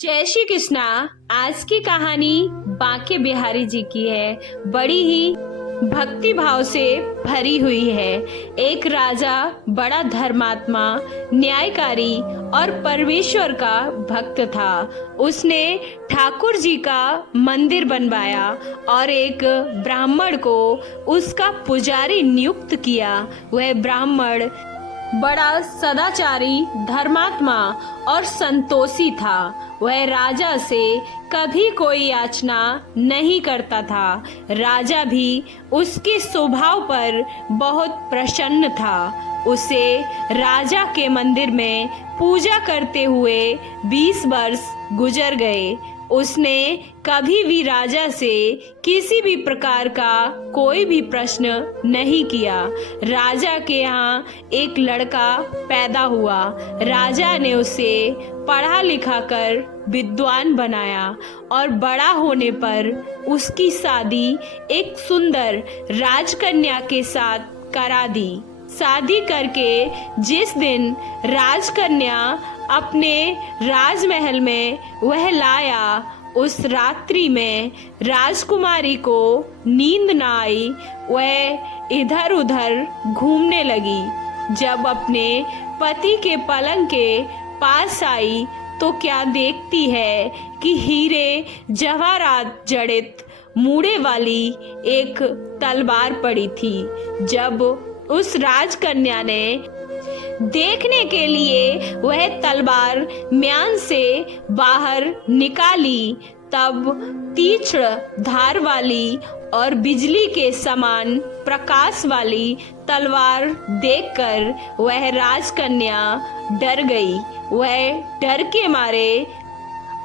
जय श्री कृष्णा। आज की कहानी बांके बिहारी जी की है। बड़ी ही भक्ति भाव से भरी हुई है। एक राजा बड़ा धर्मात्मा, न्यायकारी और परमेश्वर का भक्त था। उसने ठाकुर जी का मंदिर बनवाया और एक ब्राह्मण को उसका पुजारी नियुक्त किया। वह ब्राह्मण बड़ा सदाचारी, धर्मात्मा और संतोषी था। वह राजा से कभी कोई याचना नहीं करता था। राजा भी उसके स्वभाव पर बहुत प्रसन्न था। उसे राजा के मंदिर में पूजा करते हुए 20 वर्ष गुजर गए। उसने कभी भी राजा से किसी भी प्रकार का कोई भी प्रश्न नहीं किया। राजा के यहाँ एक लड़का पैदा हुआ। राजा ने उसे पढ़ा लिखा कर विद्वान बनाया और बड़ा होने पर उसकी शादी एक सुंदर राजकन्या के साथ करा दी। शादी करके जिस दिन राजकन्या अपने राजमहल में वह लाया, उस रात्रि में राजकुमारी को नींद न आई। वह इधर उधर घूमने लगी। जब अपने पति के पलंग के पास आई तो क्या देखती है कि हीरे जवाहरात जड़ित मूड़े वाली एक तलवार पड़ी थी। जब उस राजकन्या ने देखने के लिए वह तलवार म्यान से बाहर निकाली, तब तीक्ष्ण धार वाली और बिजली के समान प्रकाश वाली तलवार देखकर वह राजकन्या डर गई। वह डर के मारे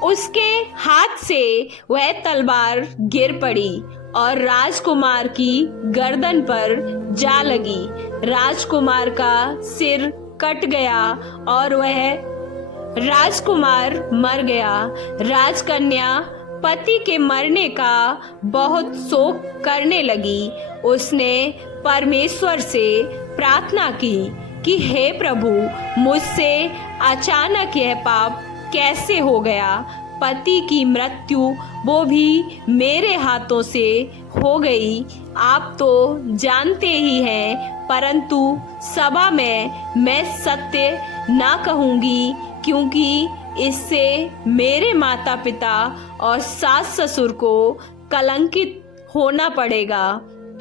उसके हाथ से वह तलवार गिर पड़ी और राजकुमार की गर्दन पर जा लगी। राजकुमार का सिर कट गया और वह राजकुमार मर गया। राजकन्या पति के मरने का बहुत शोक करने लगी। उसने परमेश्वर से प्रार्थना की कि हे प्रभु, मुझसे अचानक यह पाप कैसे हो गया। पति की मृत्यु वो भी मेरे हाथों से हो गई। आप तो जानते ही हैं, परंतु सभा में मैं सत्य ना कहूँगी, क्योंकि इससे मेरे माता पिता और सास ससुर को कलंकित होना पड़ेगा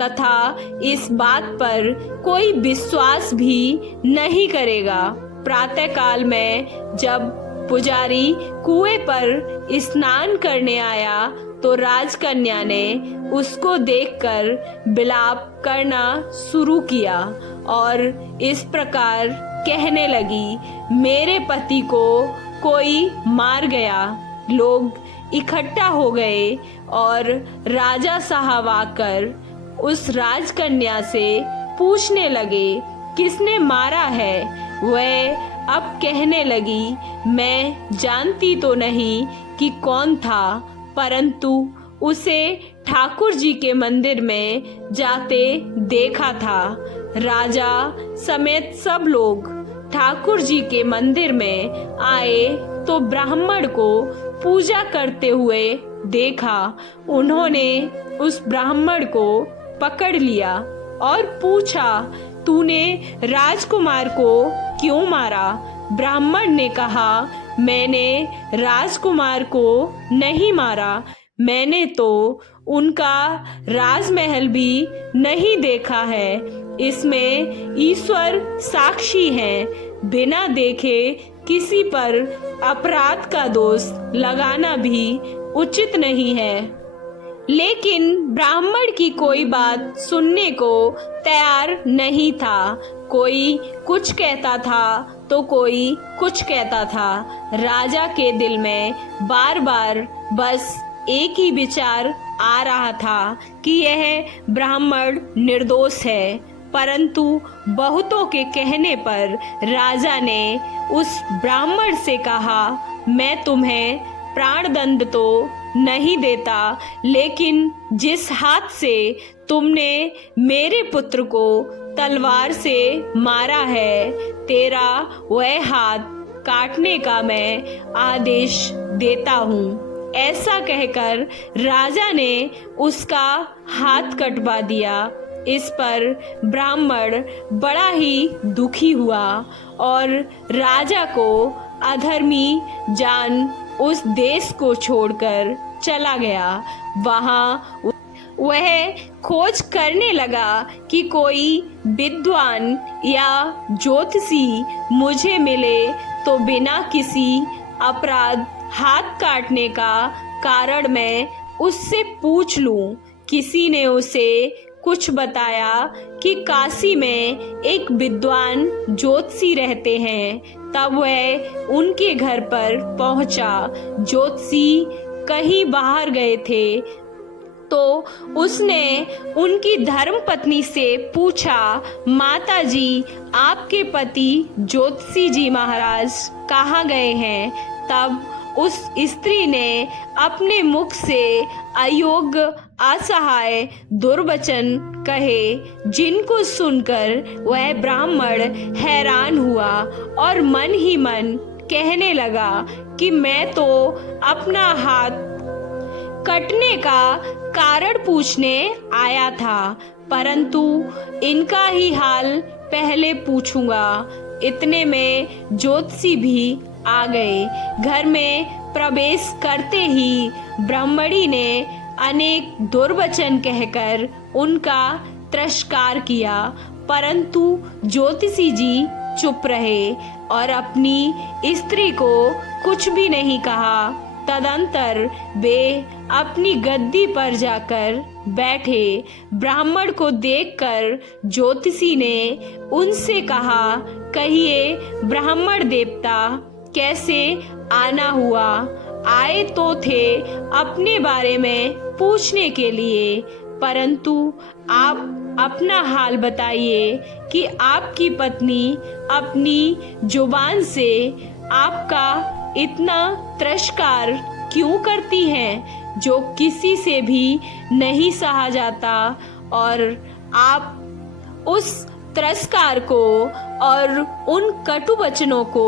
तथा इस बात पर कोई विश्वास भी नहीं करेगा। प्रातःकाल में जब पुजारी कुएं पर स्नान करने आया तो राजकन्या ने उसको देखकर विलाप करना शुरू किया और इस प्रकार कहने लगी, मेरे पति को कोई मार गया। लोग इकट्ठा हो गए और राजा साहब आकर उस राजकन्या से पूछने लगे, किसने मारा है। वह अब कहने लगी, मैं जानती तो नहीं कि कौन था, परंतु उसे ठाकुर जी के मंदिर में जाते देखा था। राजा समेत सब लोग ठाकुर जी के मंदिर में आए तो ब्राह्मण को पूजा करते हुए देखा। उन्होंने उस ब्राह्मण को पकड़ लिया और पूछा, तूने राजकुमार को क्यों मारा। ब्राह्मण ने कहा, मैंने राजकुमार को नहीं मारा। मैंने तो उनका राजमहल भी नहीं देखा है। इसमें ईश्वर साक्षी है। बिना देखे किसी पर अपराध का दोष लगाना भी उचित नहीं है। लेकिन ब्राह्मण की कोई बात सुनने को तैयार नहीं था। कोई कुछ कहता था तो कोई कुछ कहता था। राजा के दिल में बार बार बस एक ही विचार आ रहा था कि यह ब्राह्मण निर्दोष है, परंतु बहुतों के कहने पर राजा ने उस ब्राह्मण से कहा, मैं तुम्हें प्राणदंड तो नहीं देता, लेकिन जिस हाथ से तुमने मेरे पुत्र को तलवार से मारा है, तेरा वह हाथ काटने का मैं आदेश देता हूँ। ऐसा कहकर राजा ने उसका हाथ कटवा दिया। इस पर ब्राह्मण बड़ा ही दुखी हुआ और राजा को अधर्मी जान उस देश को छोड़कर चला गया। वहाँ वह खोज करने लगा कि कोई विद्वान या ज्योतिषी मुझे मिले तो बिना किसी अपराध हाथ काटने का कारण मैं उससे पूछ लूं। किसी ने उसे कुछ बताया कि काशी में एक विद्वान ज्योतिषी रहते हैं। तब वह उनके घर पर पहुंचा। ज्योतिषी कहीं बाहर गए थे तो उसने उनकी धर्मपत्नी से पूछा, माता जी, आपके पति ज्योतिषी जी महाराज कहाँ गए हैं? तब उस स्त्री ने अपने मुख से अयोग्य, असहाय दुर्वचन कहे, जिनको सुनकर वह ब्राह्मण हैरान हुआ और मन ही मन कहने लगा कि मैं तो अपना हाथ कटने का कारण पूछने आया था, परंतु इनका ही हाल पहले पूछूंगा। इतने में ज्योतिषी भी आ गए। घर में प्रवेश करते ही ब्राह्मणी ने अनेक दुर्वचन कहकर उनका तिरस्कार किया, परंतु ज्योतिषी जी चुप रहे और अपनी स्त्री को कुछ भी नहीं कहा। तदंतर वे अपनी गद्दी पर जाकर बैठे। ब्राह्मण को देखकर ज्योतिषी ने उनसे कहा, कहिए ब्राह्मण देवता, कैसे आना हुआ? आए तो थे अपने बारे में पूछने के लिए, परंतु आप अपना हाल बताइए कि आपकी पत्नी अपनी जुबान से आपका इतना तिरस्कार क्यों करती हैं, जो किसी से भी नहीं सहा जाता, और आप उस तिरस्कार को और उन कटु वचनों को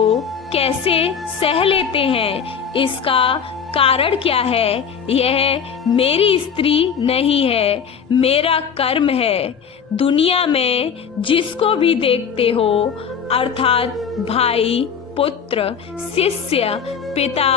कैसे सह लेते हैं? इसका कारण क्या है? यह मेरी स्त्री नहीं है, मेरा कर्म है। दुनिया में जिसको भी देखते हो, अर्थात भाई, पुत्र, शिष्य, पिता,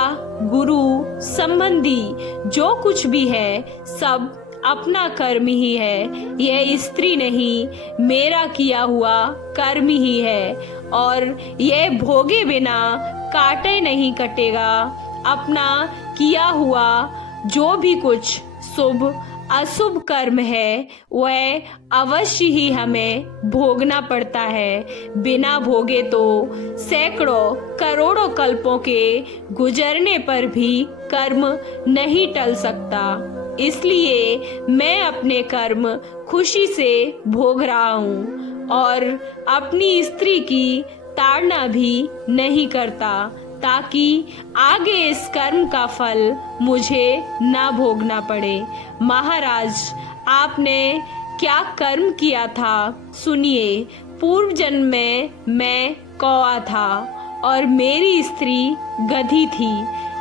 गुरु, संबंधी, जो कुछ भी है, सब अपना कर्म ही है। यह स्त्री नहीं, मेरा किया हुआ कर्म ही है, और यह भोगे बिना काटे नहीं कटेगा। अपना किया हुआ जो भी कुछ शुभ अशुभ कर्म है, वह अवश्य ही हमें भोगना पड़ता है। बिना भोगे तो सैकड़ों करोड़ों कल्पों के गुजरने पर भी कर्म नहीं टल सकता। इसलिए मैं अपने कर्म खुशी से भोग रहा हूँ और अपनी स्त्री की ताड़ना भी नहीं करता, ताकि आगे इस कर्म का फल मुझे ना भोगना पड़े। महाराज, आपने क्या कर्म किया था सुनिए। पूर्व जन्म में मैं कौआ था और मेरी स्त्री गधी थी।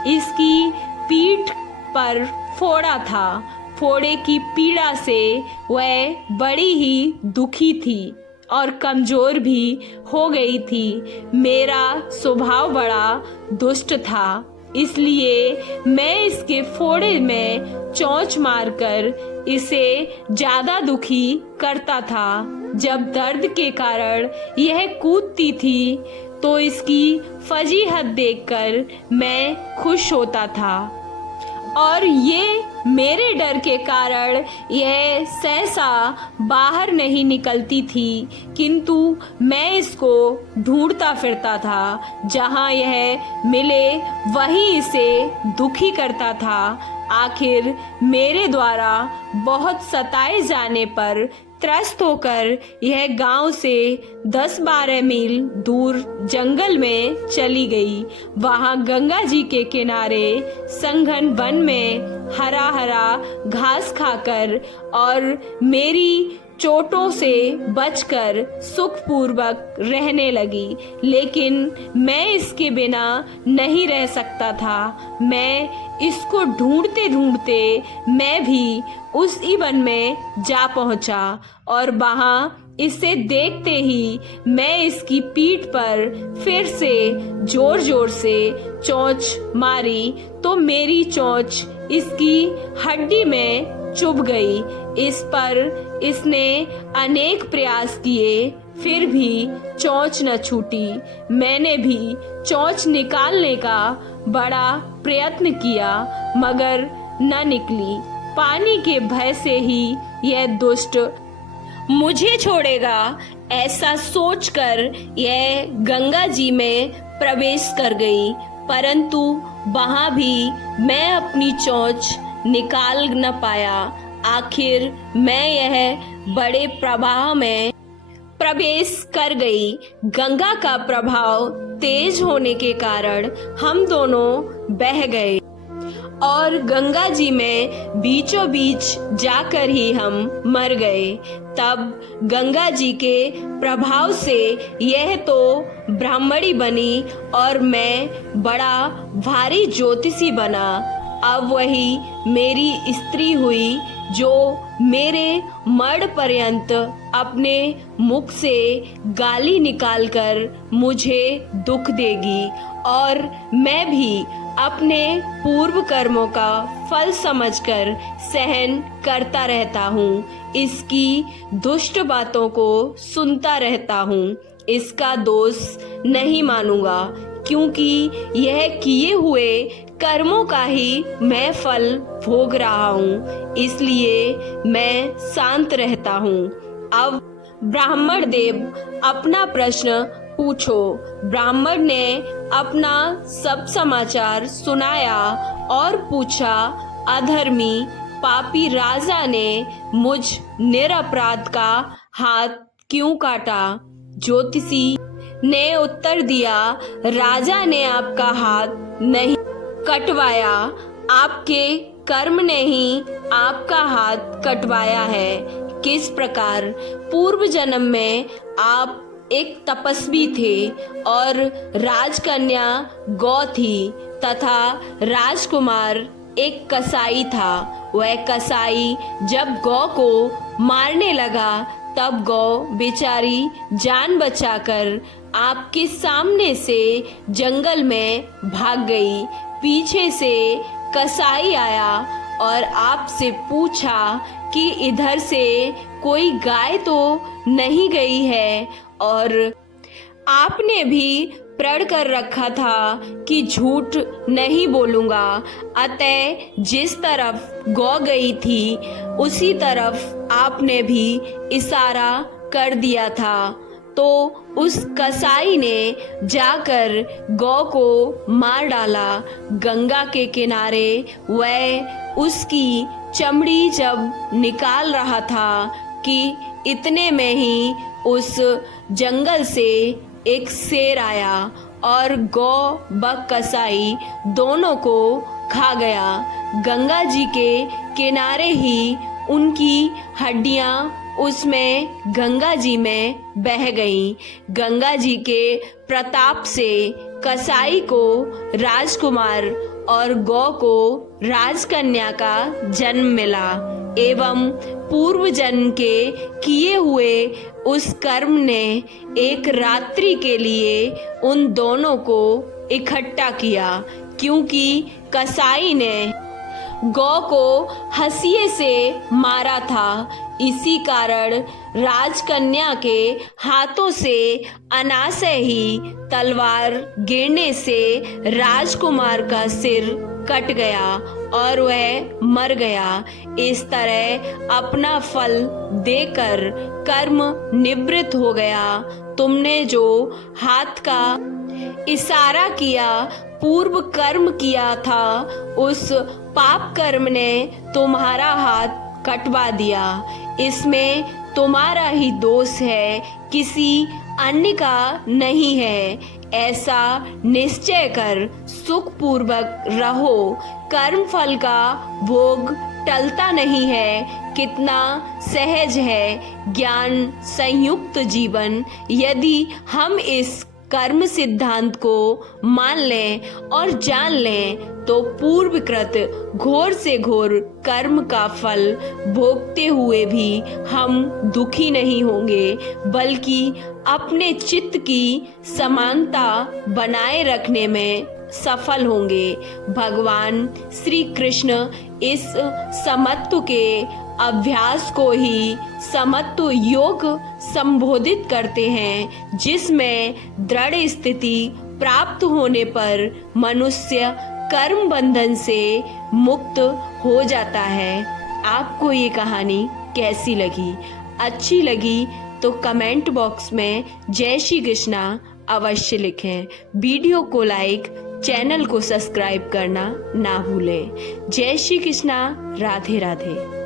इसकी पीठ पर फोड़ा था। फोड़े की पीड़ा से वह बड़ी ही दुखी थी और कमजोर भी हो गई थी। मेरा स्वभाव बड़ा दुष्ट था, इसलिए मैं इसके फोड़े में चोंच मारकर इसे ज्यादा दुखी करता था। जब दर्द के कारण यह कूदती थी तो इसकी फजीहत देखकर मैं खुश होता था, और ये मेरे डर के कारण यह सहसा बाहर नहीं निकलती थी, किंतु मैं इसको ढूंढता फिरता था। जहाँ यह मिले वहीं इसे दुखी करता था। आखिर मेरे द्वारा बहुत सताए जाने पर त्रस्त होकर यह गांव से 10-12 मील दूर जंगल में चली गई। वहां गंगा जी के किनारे संघन वन में हरा हरा घास खाकर और मेरी चोटों से बचकर सुखपूर्वक रहने लगी। लेकिन मैं इसके बिना नहीं रह सकता था। मैं इसको ढूंढते ढूंढते मैं भी उसी वन में जा पहुंचा और वहां इसे देखते ही मैं इसकी पीठ पर फिर से जोर जोर से चोंच मारी तो मेरी चोंच इसकी हड्डी में चुभ गई। इस पर इसने अनेक प्रयास किए, फिर भी चोंच न छूटी। मैंने भी चोंच निकालने का बड़ा प्रयत्न किया, मगर न निकली। पानी के भय से ही यह दुष्ट मुझे छोड़ेगा, ऐसा सोचकर यह गंगा जी में प्रवेश कर गई। परंतु वहां भी मैं अपनी चोंच निकाल न पाया। आखिर मैं यह बड़े प्रवाह में प्रवेश कर गई। गंगा का प्रभाव तेज होने के कारण हम दोनों बह गए और गंगा जी में बीचों बीच जाकर ही हम मर गए। तब गंगा जी के प्रभाव से यह तो ब्राह्मणी बनी और मैं बड़ा भारी ज्योतिषी बना। अब वही मेरी स्त्री हुई जो मेरे मरण पर्यंत अपने मुख से गाली निकालकर मुझे दुख देगी और मैं भी अपने पूर्व कर्मों का फल समझकर सहन करता रहता हूँ। इसकी दुष्ट बातों को सुनता रहता हूँ। इसका दोष नहीं मानूंगा, क्योंकि यह किए हुए कर्मों का ही मैं फल भोग रहा हूँ। इसलिए मैं शांत रहता हूँ। अब ब्राह्मण देव अपना प्रश्न पूछो। ब्राह्मण ने अपना सब समाचार सुनाया और पूछा, अधर्मी पापी राजा ने मुझ निरपराध का हाथ क्यों काटा? ज्योतिषी ने उत्तर दिया, राजा ने आपका हाथ नहीं कटवाया, आपके कर्म ने ही आपका हाथ कटवाया है। किस प्रकार? पूर्व जन्म में आप एक तपस्वी थे और राजकन्या गौ थी तथा राजकुमार एक कसाई था। वह कसाई जब गौ को मारने लगा तब गौ बेचारी जान बचाकर आपके सामने से जंगल में भाग गई। पीछे से कसाई आया और आपसे पूछा कि इधर से कोई गाय तो नहीं गई है, और आपने भी प्रण कर रखा था कि झूठ नहीं बोलूंगा। अतः जिस तरफ गौ गई थी उसी तरफ आपने भी इशारा कर दिया था। तो उस कसाई ने जाकर गौ को मार डाला। गंगा के किनारे वह उसकी चमड़ी जब निकाल रहा था कि इतने में ही उस जंगल से एक शेर आया और गौ व कसाई दोनों को खा गया। गंगा जी के किनारे ही उनकी हड्डियां उसमें गंगा जी में बह गईं। गंगा जी के प्रताप से कसाई को राजकुमार और गौ को राजकन्या का जन्म मिला एवं पूर्व जन्म के किए हुए उस कर्म ने एक रात्रि के लिए उन दोनों को इकट्ठा किया, क्योंकि कसाई ने गौ को हंसिए से मारा था। इसी कारण राजकन्या के हाथों से अनासय ही तलवार गिरने से राजकुमार का सिर कट गया और वह मर गया। इस तरह अपना फल देकर कर्म निवृत्त हो गया। तुमने जो हाथ का इशारा किया, पूर्व कर्म किया था, उस पाप कर्म ने तुम्हारा हाथ कटवा दिया। इसमें तुम्हारा ही दोष है, किसी अन्य का नहीं है। ऐसा निश्चय कर सुखपूर्वक रहो। कर्म फल का भोग टलता नहीं है, कितना सहज है ज्ञान संयुक्त जीवन। यदि हम इस कर्म सिद्धांत को मान लें और जान लें तो पूर्वकृत घोर से घोर कर्म का फल भोगते हुए भी हम दुखी नहीं होंगे, बल्कि अपने चित्त की समानता बनाए रखने में सफल होंगे। भगवान श्री कृष्ण इस समत्व के अभ्यास को ही समत्व योग संबोधित करते हैं, जिसमें दृढ़ स्थिति प्राप्त होने पर मनुष्य कर्म बंधन से मुक्त हो जाता है। आपको ये कहानी कैसी लगी? अच्छी लगी तो कमेंट बॉक्स में जय श्री कृष्णा अवश्य लिखें। वीडियो को लाइक, चैनल को सब्सक्राइब करना ना भूलें। जय श्री कृष्णा, राधे राधे।